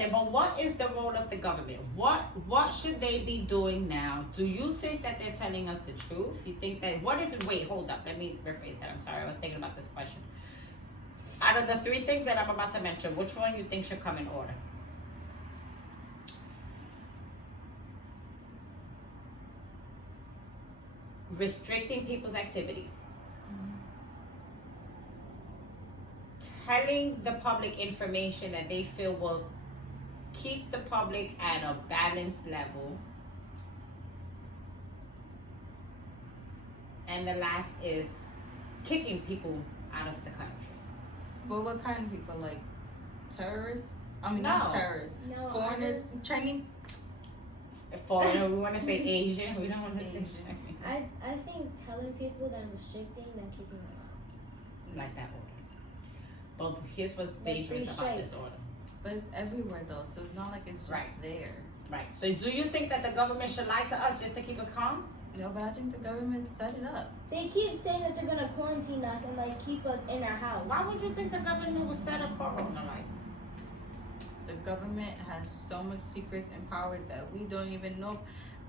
get it, but what is the role of the government? What should they be doing now? Do you think that they're telling us the truth? You think that, what is it? Wait, hold up. Let me rephrase that. I'm sorry. I was thinking about this question. Out of the three things that I'm about to mention, which one you think should come in order? Restricting people's activities. Telling the public information that they feel will keep the public at a balanced level. And the last is kicking people out of the country. But what kind of people? Like terrorists? I mean, No. not terrorists. No, Foreigners, Chinese. Foreigner, we want to say Asian. We don't want to say Asian. Chinese. I think telling people than restricting than kicking them out. Like that order. But here's what's Like dangerous three about this strikes. order. But it's everywhere though, so it's not like it's just Right. there. Right. So do you think that the government should lie to us just to keep us calm? No, but I think the government set it up. They keep saying that they're gonna quarantine us and like keep us in our house. Why would you think the government would set up coronavirus? The government has so much secrets and powers that we don't even know.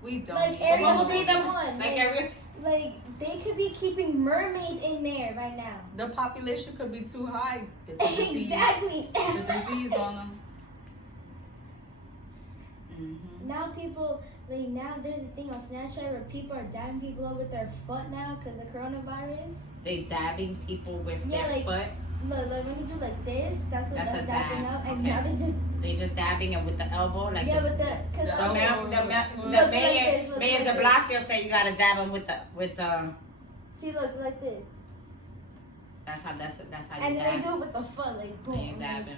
We don't Like even Area What know. would be the 51, like like- area? Like they could be keeping mermaids in there right now. The population could be too high. Get the disease, Exactly. the disease on them. Mm-hmm. Now people, like now there's this thing on Snapchat where people are dabbing people up with their foot now because the coronavirus. They dabbing people with Yeah, their like- foot. Look, like when you do like this, that's what That's that's a dabbing dab, up, and okay. now they just They just dabbing it with the elbow, like yeah, the, with the cause The the, I'm mayor, like, the, mayor, Look the like mayor, this, look Mayor like de this. Blasio said you gotta dab them with see, look like this, that's how you and then they dab. do it with the foot, like When you boom. dabbing.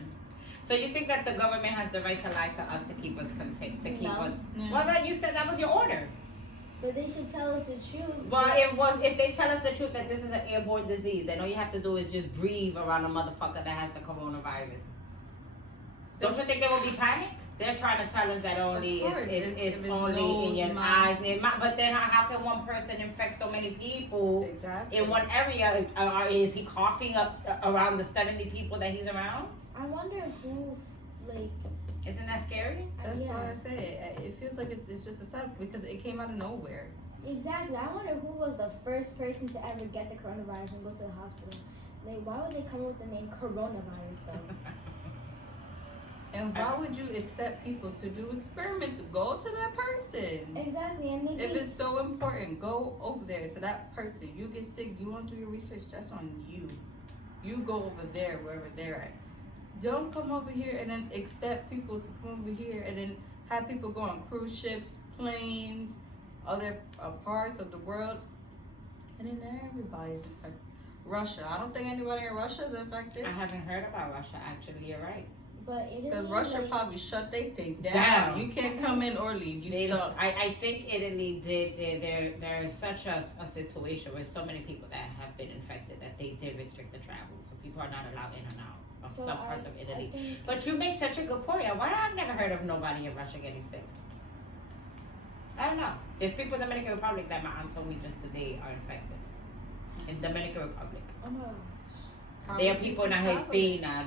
So you think that the government has the right to lie to us to keep us contained, to keep No. us? No. Well, that you said that was your order. But they should tell us the truth. Well, if they tell us the truth that this is an airborne disease, then all you have to do is just breathe around a motherfucker that has the coronavirus. Don't you think there will be panic? They're trying to tell us that only Of course, is if it's only in nose, your mouth. eyes and your mouth. But then how can one person infect so many people Exactly. in one area? Is he coughing up around the 70 people that he's around? I wonder who, like, Isn't that scary? That's yeah. why I say it feels like it's just a setup because it came out of nowhere. Exactly. I wonder who was the first person to ever get the coronavirus and go to the hospital. Like, why would they come up with the name coronavirus though? And why would you accept people to do experiments? Go to that person. Exactly, and they If think, it's so important, go over there to that person. You get sick, you want to do your research, that's on you. You go over there, wherever they're at. Don't come over here and then accept people to come over here and then have people go on cruise ships, planes, other parts of the world. And then everybody's infected. Russia, I don't think anybody in Russia is infected. I haven't heard about Russia, actually. You're right. but Italy, Because Russia like, probably shut their thing down. Down. You can't come in or leave. You They stuck. I think Italy did. There is such a situation where so many people that have been infected that they did restrict the travel, so people are not allowed in and out of so some parts of I Italy. think, But you make such a good point. Why I've never heard of nobody in Russia getting sick? I don't know. There's people in the Dominican Republic that my aunt told me just today are infected. In Dominican Republic. oh my gosh. There are people in traveling. Argentina.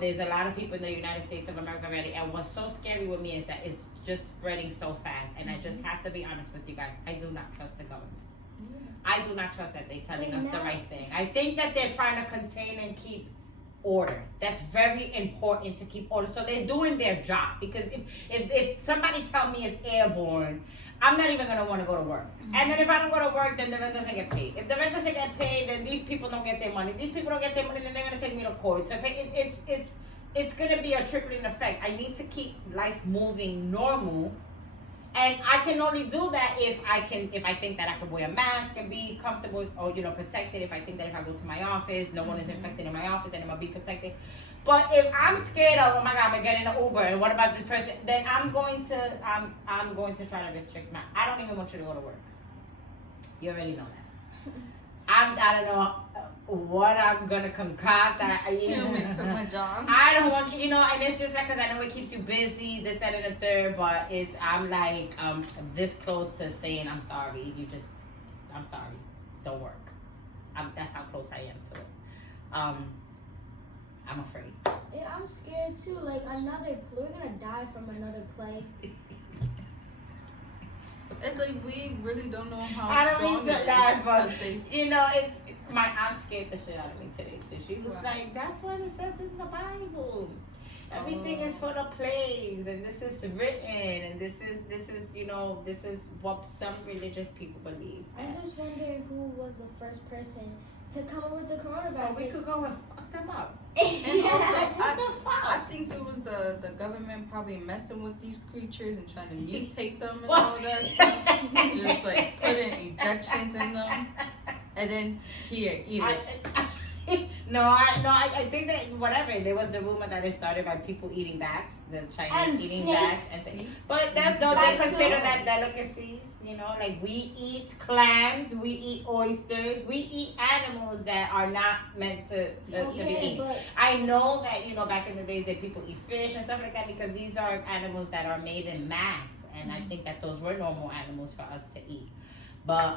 There's a lot of people in the United States of America already. And what's so scary with me is that it's just spreading so fast. And I just have to be honest with you guys. I do not trust the government. I do not trust that they're telling Wait, us the now- right thing. I think that they're trying to contain and keep order. That's very important to keep order. So they're doing their job. Because if somebody tell me it's airborne, I'm not even gonna want to go to work. And then if I don't go to work, then the rent doesn't get paid. If the rent doesn't get paid, then these people don't get their money. These people don't get their money, then they're gonna take me to court. So it's gonna be a trickling effect. I need to keep life moving normal. And I can only do that if I think that I can wear a mask and be comfortable or protected. If I think that if I go to my office, no one is infected in my office, and I'm gonna be protected. But if I'm scared of, oh my God, I'm gonna get in an Uber, and what about this person? Then I'm going to try to restrict my. I don't even want you to go to work. You already know that. I don't know what I'm gonna concoct. You know me, quit my job. I don't want, and it's just like, because I know it keeps you busy, this, that, and the third, but I'm like, this close to saying, I'm sorry, I'm sorry, don't work. That's how close I am to it. I'm afraid. Yeah, I'm scared too. Like we're gonna die from another plague. It's like we really don't know how I don't strong mean it to is laugh, but because they you know, it's my aunt scared the shit out of me today. So she was Right. like, "That's what it says in the Bible. Everything is full of plagues, and this is written, and this is you know, this is what some religious people believe." I just wonder who was the first person to come up with the coronavirus. So we could go and fuck them up. And also, What the fuck? I think it was the government probably messing with these creatures and trying to mutate them and all that stuff. Just like putting injections in them, and then here, eat it. I think that whatever, there was the rumor that it started by people eating bats, the Chinese And eating snakes. bats, but don't they Bats consider too. that delicacies? You know, like we eat clams, we eat oysters, we eat animals that are not meant to be Okay, eaten. but I know that, you know, back in the days that people eat fish and stuff like that because these are animals that are made in mass, and I think that those were normal animals for us to eat. But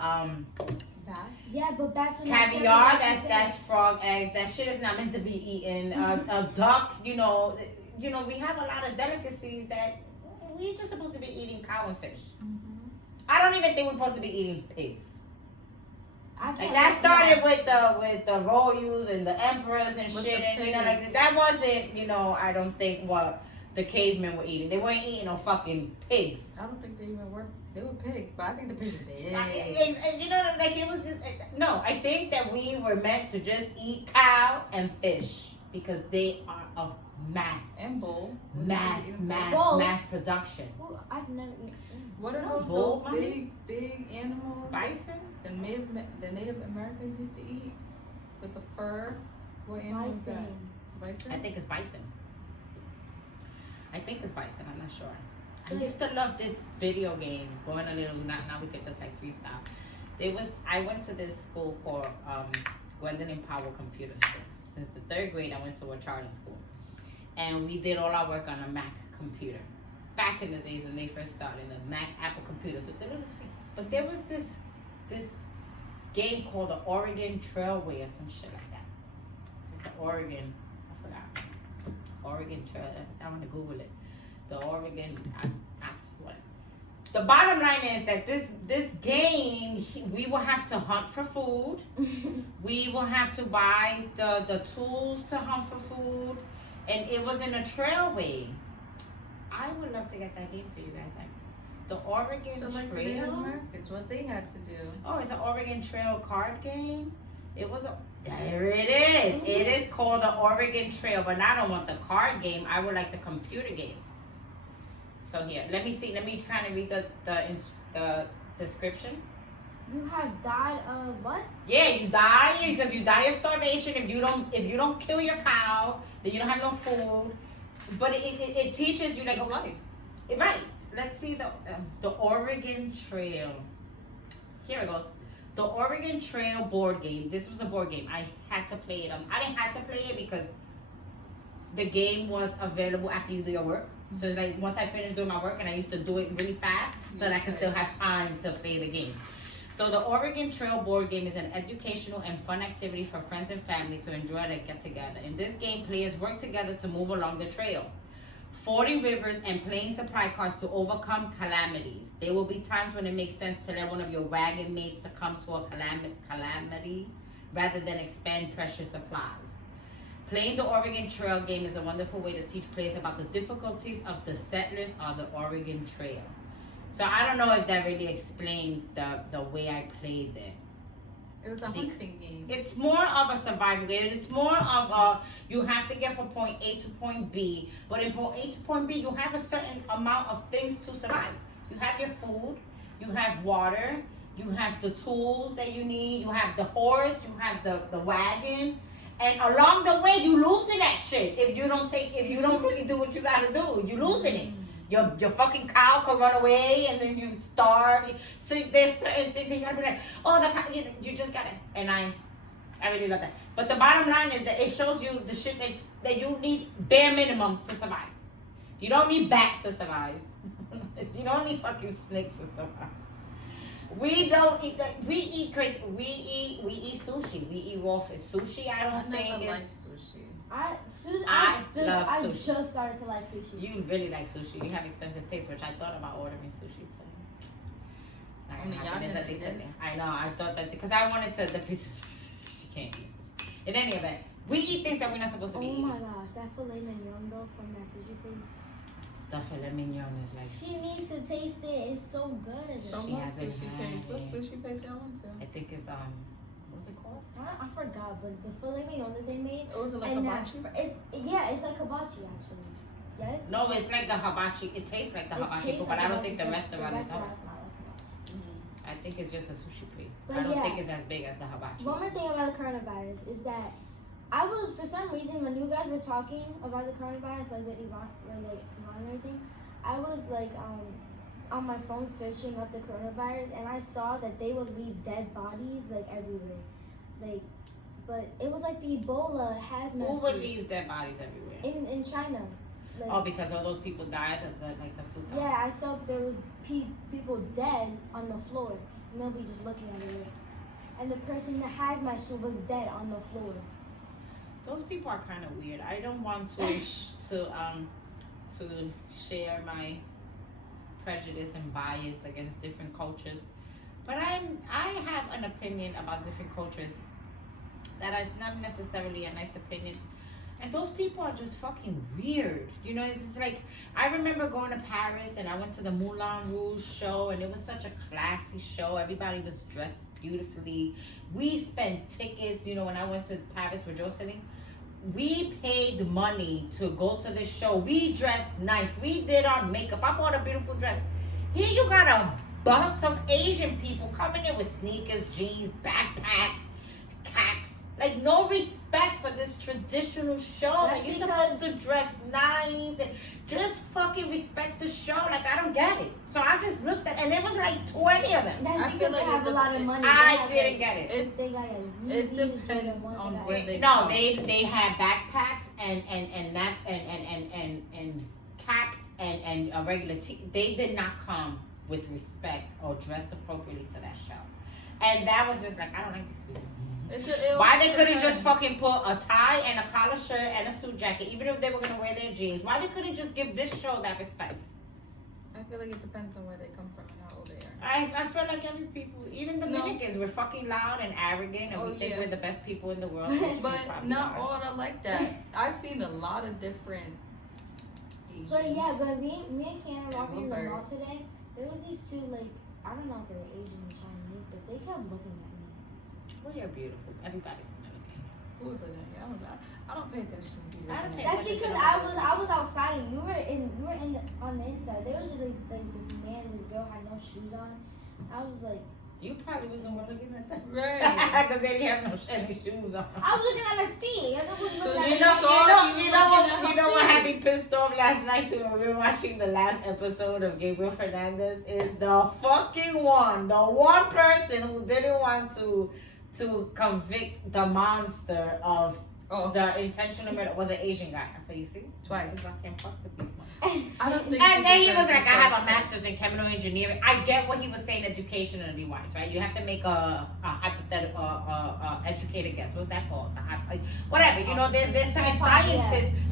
Bats? yeah, but bats are not caviar, terrible, that's frog eggs. That shit is not meant to be eaten. A duck, you know, we have a lot of delicacies that we're just supposed to be eating cow and fish. Mm-hmm. I don't even think we're supposed to be eating pigs. I Like can't that started understand. with the royals and the emperors and With shit, the and you know, like pigs. that wasn't, you know, I don't think what the cavemen were eating. They weren't eating no fucking pigs. I don't think they even were. They were pigs, but I think the pigs are big. You know, like it was just no. I think that we were meant to just eat cow and fish because they are of mass And bull. Bull. mass production. Ooh, I've never eaten. What are No, those bull, big animals Bison? the Native Americans used to eat with the fur? What animal is that? Bison. It's bison? I think it's bison. I'm not sure. I used to love this video game. Going a little now we could just like freestyle. I went to this school called Gwendolyn Powell Computer School. Since the 3rd grade, I went to a charter school, and we did all our work on a Mac computer. Back in the days when they first started, the Mac Apple computers with the little screen. But there was this game called the Oregon Trailway or some shit like that. The Oregon, I forgot. Oregon Trail. I want to Google it. The Oregon. What? The bottom line is that this game, we will have to hunt for food. We will have to buy the tools to hunt for food, and it was in a trailway. I would love to get that game for you guys. Like the Oregon So like the Native Trail. Americans, what they had to do. Oh, it's an Oregon Trail card game. It was there it is. It is called the Oregon Trail, but I don't want the card game. I would like the computer game. So here, let me see. Let me kind of read the description. You have died of what? Yeah, you die because you die of starvation if you don't kill your cow, then you don't have no food. But it teaches you like It's life. right. Let's see the Oregon Trail. Here it goes. The Oregon Trail board game. This was a board game. I had to play it. I didn't have to play it because the game was available after you do your work. So it's like once I finished doing my work, and I used to do it really fast so that I could still have time to play the game. So the Oregon Trail board game is an educational and fun activity for friends and family to enjoy and get together. In this game, players work together to move along the trail, fording rivers and playing supply cards to overcome calamities. There will be times when it makes sense to let one of your wagon mates succumb to a calamity rather than expend precious supplies. Playing the Oregon Trail game is a wonderful way to teach players about the difficulties of the settlers on the Oregon Trail. So I don't know if that really explains the way I played it. It was a hunting game. It's more of a survival game. It's more of a, you have to get from point A to point B. But in point A to point B, you have a certain amount of things to survive. You have your food, you have water, you have the tools that you need, you have the horse, you have the wagon. And along the way, you losing that shit if you don't really do what you gotta do. You losing it. Your fucking cow could run away and then you starve. So there's certain things that you gotta be like, oh, the cow, you just gotta. And I really love that. But the bottom line is that it shows you the shit that you need bare minimum to survive. You don't need bat to survive. You don't need fucking snakes to survive. We don't eat that. We eat crazy. We eat sushi. We eat raw fish. Sushi, I don't I think never is. liked sushi. I love sushi. just started to like sushi. You really like sushi. You have expensive taste, which I thought about ordering sushi too. I know. I thought that because I wanted to. The pieces she can't eat. In any event, we eat things that we're not supposed to be Oh eating. my gosh, that filet mignon though from that sushi place. The filet mignon is like. She needs to taste it. It's so good. So She what hasn't sushi had place? What it. sushi place y'all went to? I think it's what's it called? I forgot, but the filet mignon that they made. Oh, was it like and hibachi? it's like hibachi actually. Yes. No, it's like the hibachi. It tastes like the It hibachi, tastes but I like don't think the restaurant is. restaurant's not like hibachi. I think it's just a sushi place. But I don't yeah. think it's as big as the hibachi. One more thing about the coronavirus is that I was, for some reason, when you guys were talking about the coronavirus, like with Iran and everything, I was like on my phone searching up the coronavirus, and I saw that they would leave dead bodies like everywhere, like, but it was like the Ebola hazmat Who would suits leave dead bodies everywhere? in China. Like, Oh, because all those people died, like the 2000. yeah, I saw there was people dead on the floor. Nobody just looking at it. And the person that has my suit was dead on the floor. Those people are kind of weird. I don't want to share my prejudice and bias against different cultures, but I have an opinion about different cultures that is not necessarily a nice opinion. And those people are just fucking weird. You know, it's just like, I remember going to Paris and I went to the Moulin Rouge show and it was such a classy show. Everybody was dressed beautifully. We spent tickets, you know, when I went to Paris with Jocelyn. We paid money to go to this show. We dressed nice. We did our makeup. I bought a beautiful dress. Here you got a bus of Asian people coming in with sneakers, jeans, backpacks, caps. Like, no respect for this traditional show. Like, you're supposed to dress nice and just fucking respect the show. Like, I don't get it. So I just looked at, and it was like 20 of them. That's I because feel they like have a lot of money. I didn't get it. They got It depends on where they No, come. they had backpacks and caps and a regular they did not come with respect or dressed appropriately to that show. And that was just like, I don't like these people. Why they couldn't just fucking put a tie and a collar shirt and a suit jacket, even if they were gonna wear their jeans? Why they couldn't just give this show that respect? I feel like it depends on where they come from and how old they are. I feel like every people, even Dominicans, we're fucking loud and arrogant, and we think we're the best people in the world. which we But probably not are. all are like that. I've seen a lot of different Asians. But yeah, but me and Kiana walking in the Bluebird. mall today, there was these two, like, I don't know if they were Asian or Chinese, but they kept looking at me. Well, you're beautiful. Everybody's Dominican. Who was looking at you? I don't pay attention to people. I don't pay That's attention because to I was outside and you were on the inside. They were just like this man and this girl had no shoes on. I was like, You probably was the one looking at them. Right. Because they didn't have no any shoes on. I was looking at her feet. I was So looking you at her You know what had me pissed off last night too when we were watching the last episode of Gabriel Fernandez is the one person who didn't want to convict the monster of the intentional murder was an Asian guy. So you see? Twice. I can't fuck with these ones. I don't think. And then he was deserves like, to I have a fuck. master's in chemical engineering. I get what he was saying educationally wise, right? You have to make a hypothetical, educated guess. What's that called? Whatever. You know, there's some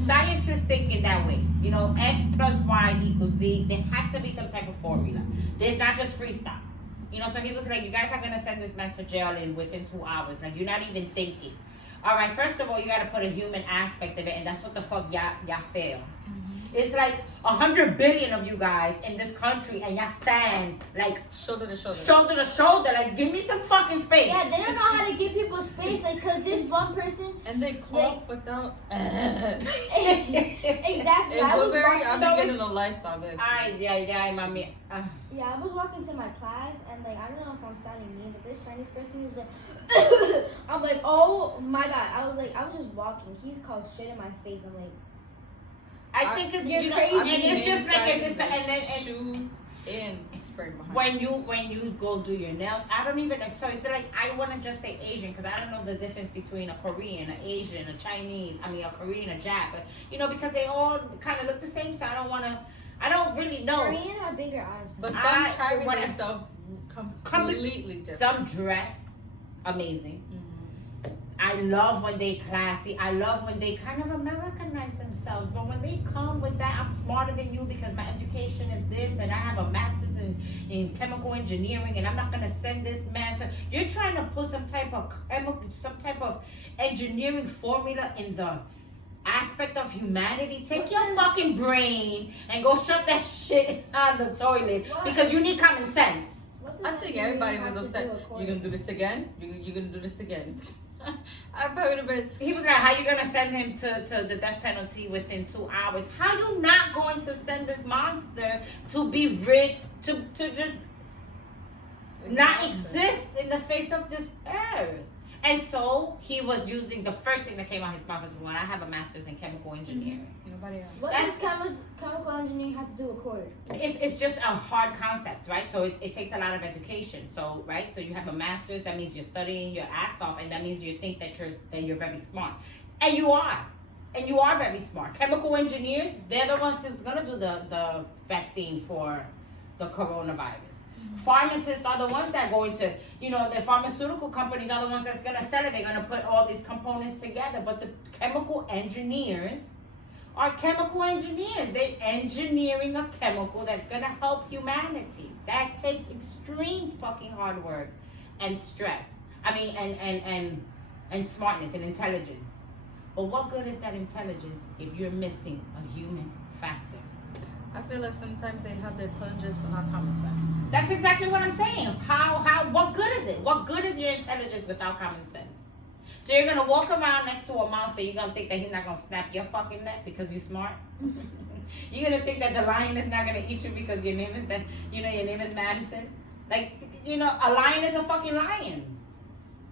scientists think in that way. You know, X plus Y equals Z. There has to be some type of formula. There's not just freestyle. You know, so he was like, you guys are going to send this man to jail within 2 hours. Like, you're not even thinking. All right, first of all, you got to put a human aspect of it, and that's what the fuck y'all fail. It's like 100 billion of you guys in this country, and y'all stand like Shoulder to shoulder. shoulder to shoulder. Like, give me some fucking space. Yeah, they don't know how to give people space. Like, cause this one person. And they cough without. Exactly. In I was Woodbury, walking. I'm So getting a lifestyle. Yeah, mommy. Yeah, I was walking to my class, and like, I don't know if I'm sounding mean, but this Chinese person, he was like, I'm like, oh my god. I was just walking. He's called shit in my face. I'm like, I think it's You're you know, crazy. and it's just like it's just and then shoes and spray behind. when you go do your nails, I don't even so it's like I want to just say Asian because I don't know the difference between a Korean, an Asian, a Chinese. I mean a Korean, a Jap, but you know because they all kind of look the same. So I don't really know. Korean have bigger eyes. But some I- carry what- themselves completely different. Some dress amazing. Mhm. I I love when they classy. I love when they kind of Americanize themselves. But when they come with that, I'm smarter than you because my education is this, and I have a master's in chemical engineering, and I'm not gonna send this man to. You're trying to put some type of engineering formula in the aspect of humanity. Take your fucking brain and go shove that shit on the toilet because you need common sense. I think everybody was upset. You're gonna do this again? You're gonna do this again? I probably would have been. He was like, how you gonna send him to the death penalty within 2 hours? How you not going to send this monster to be rid, to just not exist in the face of this earth? And so he was using the first thing that came out his mouth was, "Well, I have a master's in chemical engineering." Nobody else. What does chemical engineering have to do with court? It's just a hard concept, right? So it takes a lot of education. So right, so you have a master's. That means you're studying your ass off, and that means you think that you're very smart, and you are, very smart. Chemical engineers, they're the ones who's gonna do the vaccine for the coronavirus. Pharmacists are the ones that are going to, the pharmaceutical companies are the ones that's gonna sell it. They're gonna put all these components together. But the chemical engineers are chemical engineers. They're engineering a chemical that's gonna help humanity. That takes extreme fucking hard work and stress. I mean, and smartness and intelligence. But what good is that intelligence if you're missing a human factor? I feel like sometimes they have the intelligence but not common sense. That's exactly what I'm saying. What good is it? What good is your intelligence without common sense? So you're gonna walk around next to a monster, you're gonna think that he's not gonna snap your fucking neck because you're smart? You're gonna think that the lion is not gonna eat you because your name is Madison? Like, a lion is a fucking lion.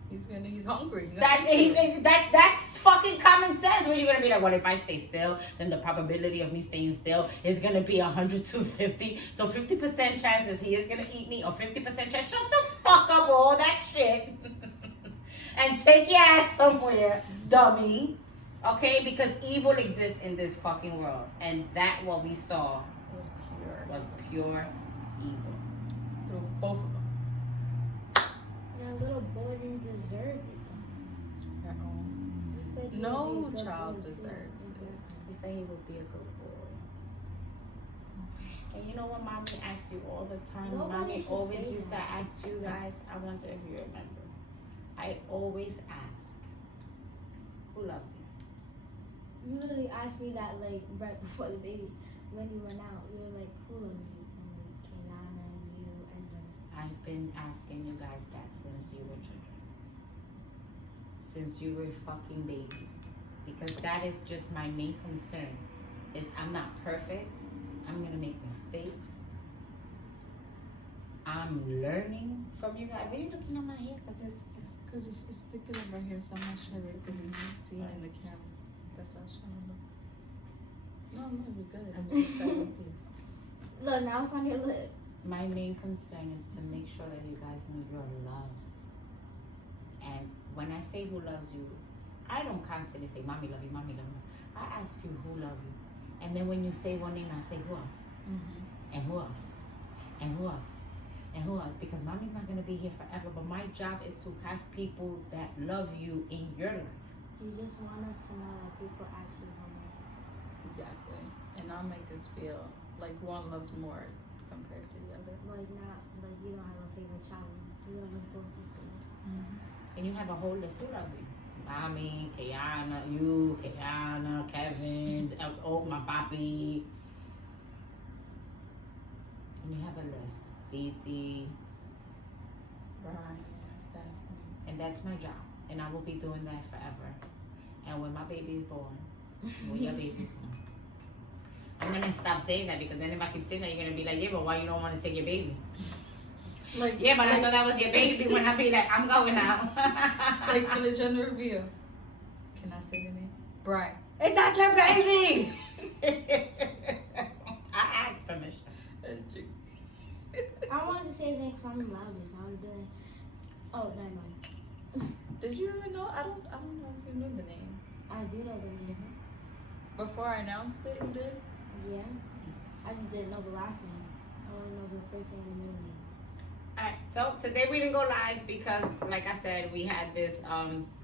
He's hungry. That's fucking common sense. Where you're gonna be like, what if I stay still? Then the probability of me staying still is gonna be 100 to 50. So 50% chance that he is gonna eat me, or 50% chance. Shut the fuck up, all that shit, and take your ass somewhere, dummy. Okay, because evil exists in this fucking world, and that what we saw was pure evil through both of them. That little boy didn't deserve it. He said he No would be a good child boy, too. deserves it. He said he would be a good boy. And you know what mommy asks you all the time? Nobody Mommy should always say used to that. ask you guys, I wonder if you remember. I always ask, who loves you? You literally asked me that like right before the baby, when you went out. You were like, who loves you? I'm like, Kayana and you and then. I've been asking you guys that since you were children. Since you were fucking babies. Because that is just my main concern. Is I'm not perfect. I'm gonna make mistakes. I'm learning from you guys. Why are you looking at my hair? Because it's sticking over here, so I'm not sure if you can see it in the camera. That's what I was trying to look. No, we're good. I'm just that one piece. Look, now it's on your lip. My main concern is to make sure that you guys know you're loved. And when I say who loves you, I don't constantly say, Mommy love you, Mommy love you. I ask you who love you. And then when you say one name, I say who else? Mm-hmm. And who else? And who else? And who else? Because mommy's not going to be here forever. But my job is to have people that love you in your life. You just want us to know that people actually love us. Exactly. And I'll make us feel like one loves more compared to the other. Like not like you don't have a favorite child. You love us both equally. And you have a whole list. Who loves you? Mommy, Kayana, you, Kayana, Kevin, my papi. And you have a list. Titi. Brian, Stephanie. And that's my job. And I will be doing that forever. And when my baby is born, when your baby is born, I'm gonna stop saying that, because then if I keep saying that, you're gonna be like, yeah, but why you don't want to take your baby? Like, Yeah, but I thought that was your baby. When I be like, I'm going out. like for the gender reveal. Can I say the name? Brian. It's not your baby. I asked permission. I wanted to say the name because I'm the loudest. I would be like, oh, never mind. Did you ever know? I don't know if you knew the name. I do know the name. Before I announced it, you did? Yeah. I just didn't know the last name. I only know the first name and the middle name. Alright, so today we didn't go live because, like I said, we had this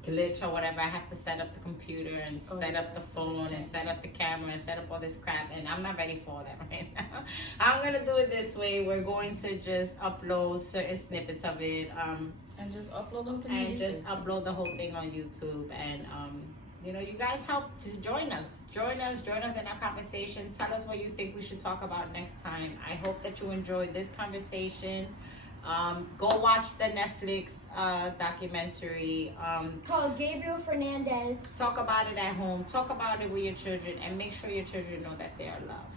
glitch or whatever. I have to set up the computer and set up the phone and set up the camera and set up all this crap, and I'm not ready for that right now. I'm gonna do it this way. We're going to just upload certain snippets of it, And just upload them to and YouTube. just upload the whole thing on YouTube. And you know, you guys help to join us in our conversation. Tell us what you think we should talk about next time. I hope that you enjoyed this conversation. Go watch the Netflix documentary. Called Gabriel Fernandez. Talk about it at home. Talk about it with your children, and make sure your children know that they are loved.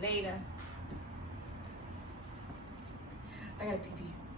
Later. I gotta pee pee.